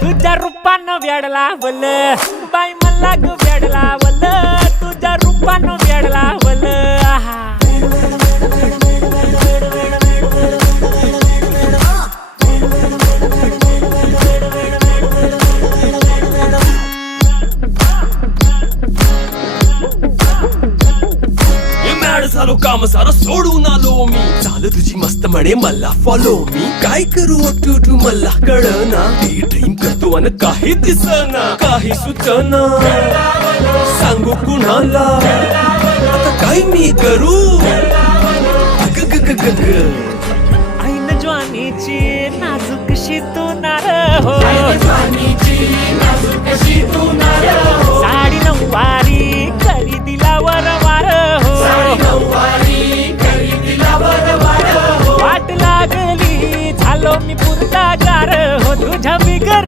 तुझ्या रूपानं वेडला वल बाई मला ग वेडला वल तुझ्या रूपानं वेडला वल आहा झालो काम सारा सोडून आलो मी झालं तुझी मस्त म्हणे मला फॉलो मी काय करू टू मला कळना ती ड्रीम करतो आणि काही दिसना काही सुचना सांगू कुणाला आता काय मी करू ऐन ज्वानीची नाजूकशी तू नार हो साडी नऊवारी करी दिला वरवार हो वाट लागली झालो मी पुरता गार